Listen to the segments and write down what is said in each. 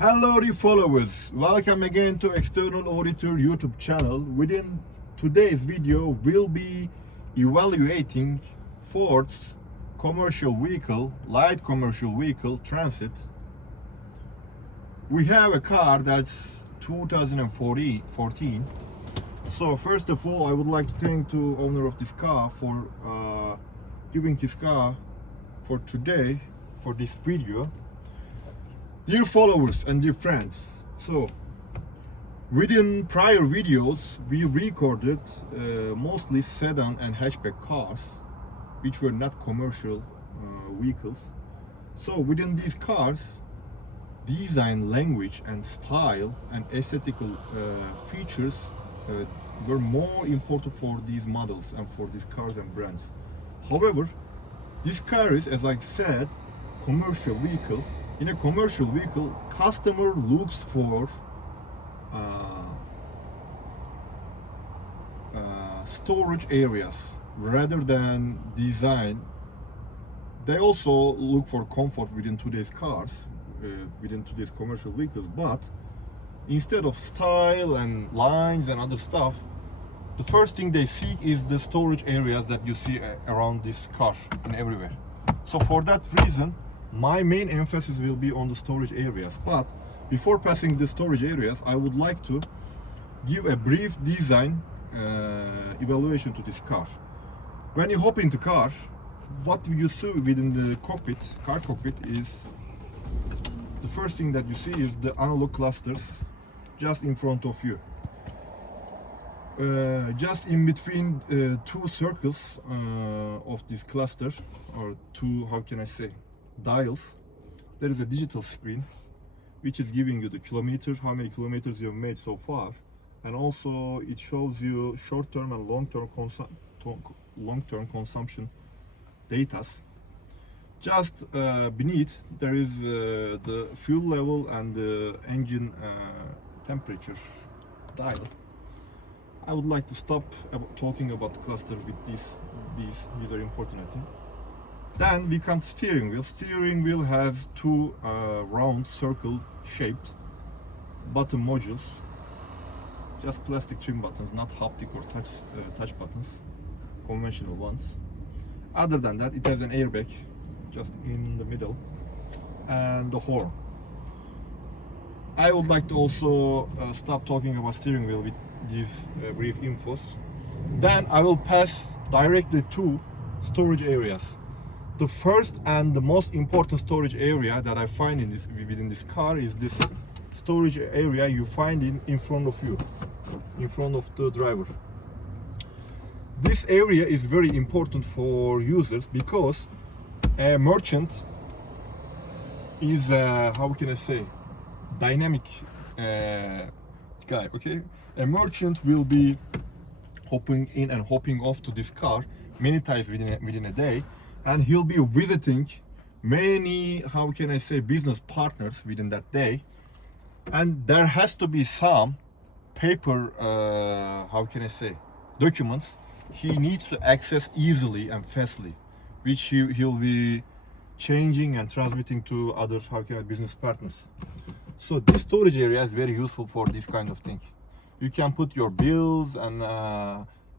Hello dear followers, welcome again to External Auditor YouTube channel. Within today's video we'll be evaluating Ford's commercial vehicle, light commercial vehicle transit. We have a car that's 2014. So first of all I would like to thank the owner of this car for giving his car for today for this video. Dear followers and dear friends, so within prior videos we recorded mostly sedan and hatchback cars which were not commercial vehicles. So within these cars, design, language and style and aesthetical features were more important for these models and for these cars and brands. However, this car is, as I said, commercial vehicle. In a commercial vehicle, customer looks for storage areas rather than design. They also look for comfort within today's cars, within today's commercial vehicles, but instead of style and lines and other stuff, the first thing they seek is the storage areas that you see around this car and everywhere. So for that reason, my main emphasis will be on the storage areas. But before passing the storage areas, I would like to give a brief design evaluation to this car. When you hop into car, what you see within the cockpit, car cockpit, is the first thing that you see is the analog clusters just in front of you. Just in between two circles of this cluster, or two, how can I say, dials, there is a digital screen which is giving you the kilometers, how many kilometers you have made so far, and also it shows you short-term and long-term consumption data. Just beneath there is the fuel level and the engine temperature dial. I would like to stop talking about the cluster with these are important, I think. Then we come to steering wheel. Steering wheel has two round circle shaped button modules, just plastic trim buttons, not haptic or touch buttons, conventional ones. Other than that, it has an airbag just in the middle and the horn. I would like to also stop talking about steering wheel with these brief infos. Then I will pass directly to storage areas. The first and the most important storage area that I find within this car is this storage area you find in front of you, in front of the driver. This area is very important for users because a merchant is how can I say, dynamic guy. Okay, a merchant will be hopping in and hopping off to this car many times within a day. And he'll be visiting many, how can I say, business partners within that day. And there has to be some paper, how can I say, documents he needs to access easily and fastly, which he'll be changing and transmitting to other, how can I, business partners. So this storage area is very useful for this kind of thing. You can put your bills and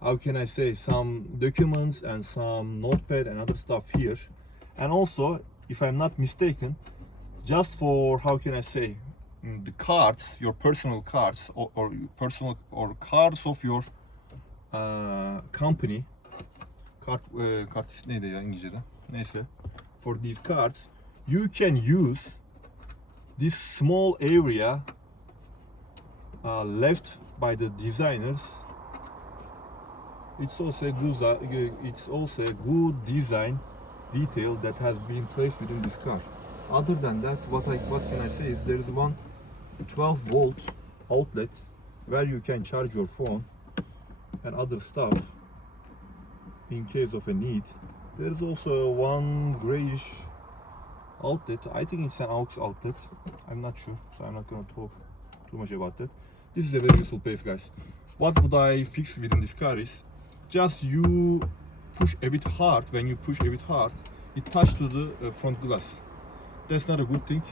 how can I say, some documents and some notepad and other stuff here. And also, if I'm not mistaken, just for, how can I say, the cards, your personal cards or personal or cards of your company, kart neydi ya İngilizce'de? Neyse, for these cards you can use this small area left by the designers. It's also a good design detail that has been placed within this car. Other than that, what can I say is there is one 12-volt outlet where you can charge your phone and other stuff in case of a need. There is also one grayish outlet. I think it's an aux outlet. I'm not sure, so I'm not going to talk too much about that. This is a very useful place, guys. What would I fix within this car is just you push a bit hard. When you push a bit hard, it touches to the front glass. That's not a good thing.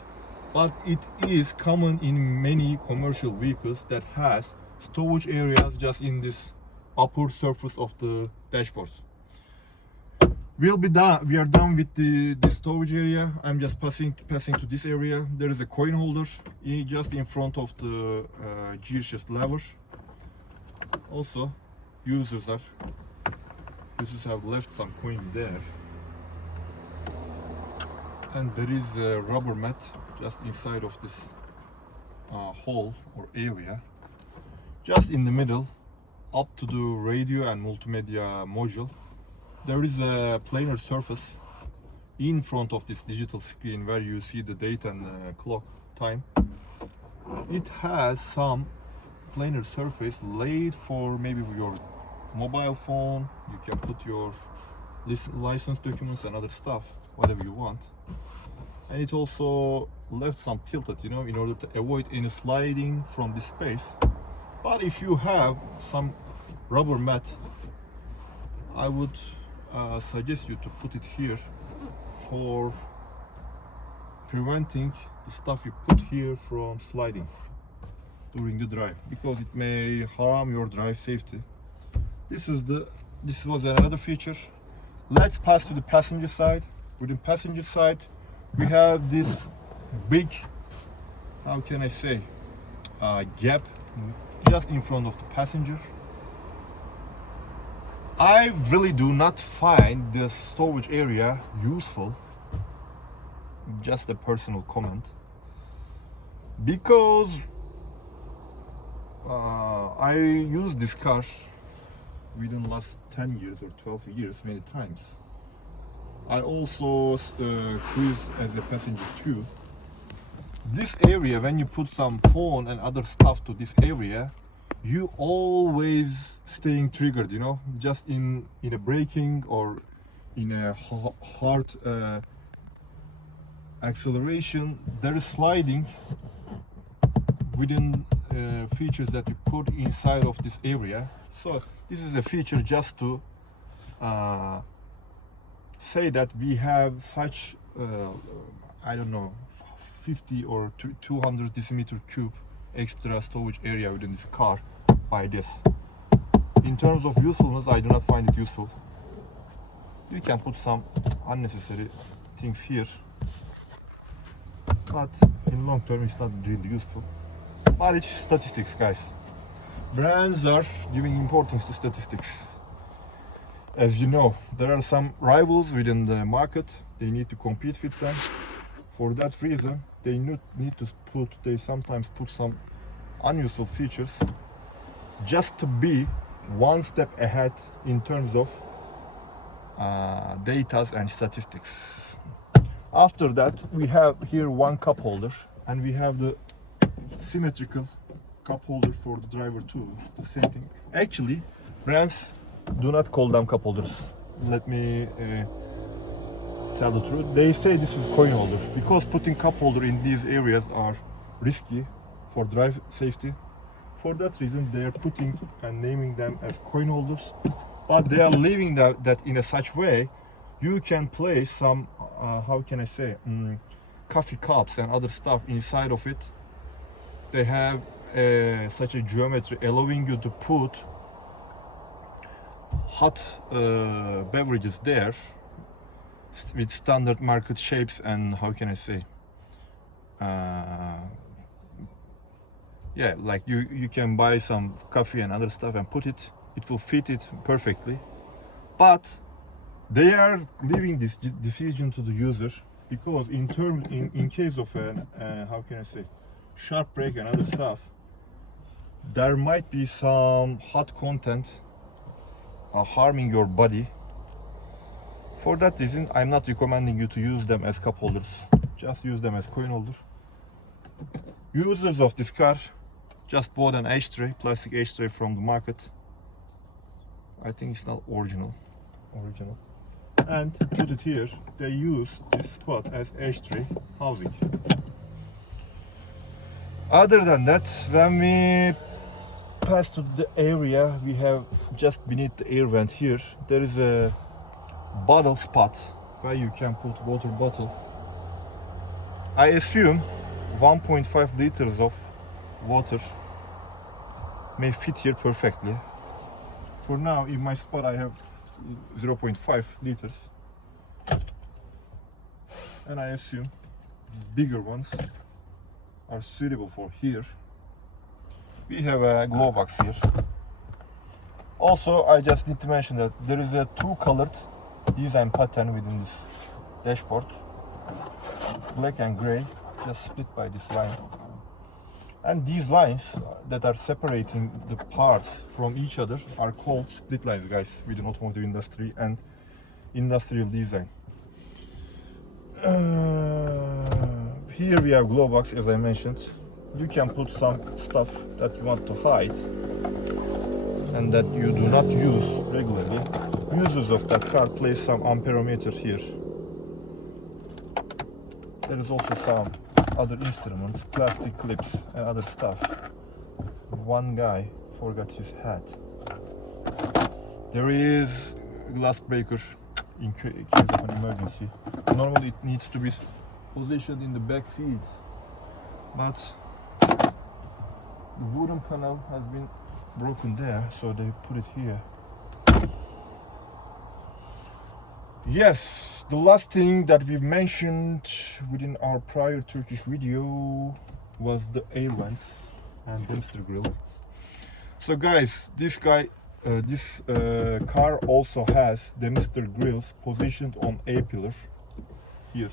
but it is common in many commercial vehicles that has storage areas just in this upper surface of the dashboard. We are done with the storage area. I'm just passing to this area. There is a coin holder just in front of the gear shift lever. Also, users have left some coins there, and there is a rubber mat just inside of this hole or area, just in the middle, up to the radio and multimedia module. There is a planar surface in front of this digital screen where you see the date and clock time. It has some planar surface laid for maybe your mobile phone. You can put your license documents and other stuff, whatever you want. And it also left some tilted, in order to avoid any sliding from this space. But if you have some rubber mat, I would suggest you to put it here for preventing the stuff you put here from sliding during the drive, because it may harm your drive safety. This was another feature. Let's pass to the passenger side. Within passenger side, we have this big, how can I say, gap just in front of the passenger. I really do not find this storage area useful, just a personal comment, because I used this car within the last 10 years or 12 years many times. I also cruised as a passenger too. This area, when you put some phone and other stuff to this area, you always staying triggered, just in a braking or in a hard acceleration. There is sliding within features that you put inside of this area. So this is a feature just to say that we have such I don't know, 50 or 200 decimeter cube extra storage area within this car by this. In terms of usefulness, I do not find it useful. You can put some unnecessary things here, but in long term it's not really useful. But it's statistics, guys. Brands are giving importance to statistics. As you know, there are some rivals within the market. They need to compete with them. For that reason, they they sometimes put some unuseful features just to be one step ahead in terms of data and statistics. After that, we have here one cup holder, and we have the symmetrical cup holder for the driver too. The same thing. Actually, brands do not call them cup holders. Let me tell the truth. They say this is coin holder because putting cup holder in these areas are risky for drive safety. For that reason, they are putting and naming them as coin holders, but they are leaving that in a such way you can place some how can I say, coffee cups and other stuff inside of it. They have such a geometry allowing you to put hot beverages there with standard market shapes and how can I say, yeah, like you can buy some coffee and other stuff and put it will fit it perfectly. But they are leaving this decision to the user, because in case of an how can I say, sharp brake and other stuff, there might be some hot content harming your body. For that reason, I'm not recommending you to use them as cup holders. Just use them as coin holder. Users of this car just bought an ashtray, plastic ashtray from the market. I think it's not original, and put it here. They use this spot as ashtray housing. Other than that, when we pass to the area, we have just beneath the air vent here, there is a bottle spot where you can put water bottle. I assume 1.5 liters of water may fit here perfectly. For now, in my spot, I have 0.5 liters, and I assume bigger ones are suitable for here. We have a glow box here. Also, I just need to mention that there is a two-colored design pattern within this dashboard, black and gray, just split by this line. And these lines that are separating the parts from each other are called split lines, guys, within automotive industry and industrial design. Here we have glow box, as I mentioned. You can put some stuff that you want to hide and that you do not use regularly. Users of that car place some amperometer here. There is also some other instruments, plastic clips and other stuff. One guy forgot his hat. There is glass breaker in case of an emergency. Normally it needs to be positioned in the back seats, but the wooden panel has been broken there, so they put it here. Yes, the last thing that we've mentioned within our prior Turkish video was the air vents and demister grill. So guys, this car also has demister grills positioned on A-pillar here.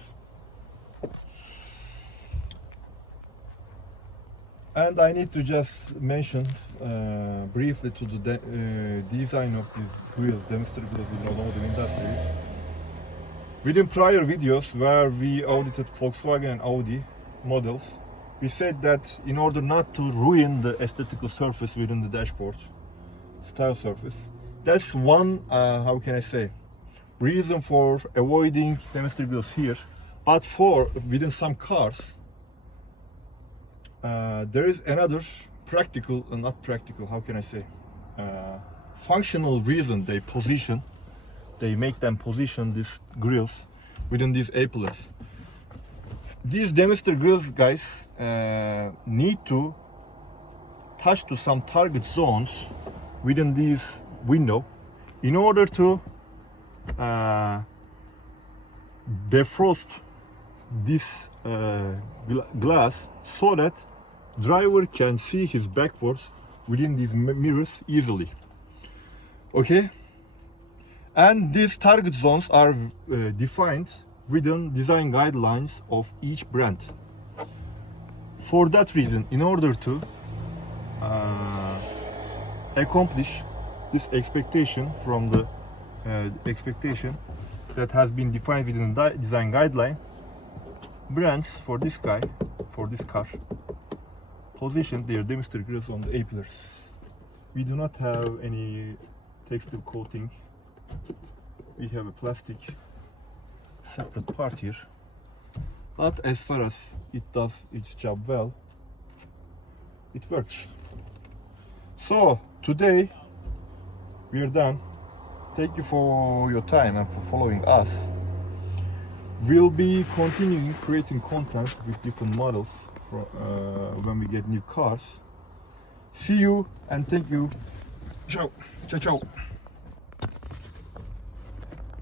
And I need to just mention briefly to the design of these grills, demister grills within automotive industry. Within prior videos where we audited Volkswagen and Audi models, we said that in order not to ruin the aesthetical surface within the dashboard, style surface, that's one, how can I say, reason for avoiding demister grills here. But for within some cars, there is another practical, not practical, how can I say, functional reason they make them position these grills within these A-pillars. These demister grills, guys, need to touch to some target zones within this window in order to defrost this glass so that driver can see his backwards within these mirrors easily. Okay, and these target zones are defined within design guidelines of each brand. For that reason, in order to accomplish this expectation from the expectation that has been defined within the design guideline, brands for this car position their demister grills on the A-pillars. We do not have any textile coating. We have a plastic separate part here, but as far as it does its job well, it works. So today we are done. Thank you for your time and for following us. We'll be continuing creating content with different models when we get new cars. See you and thank you. Ciao. Ciao, ciao.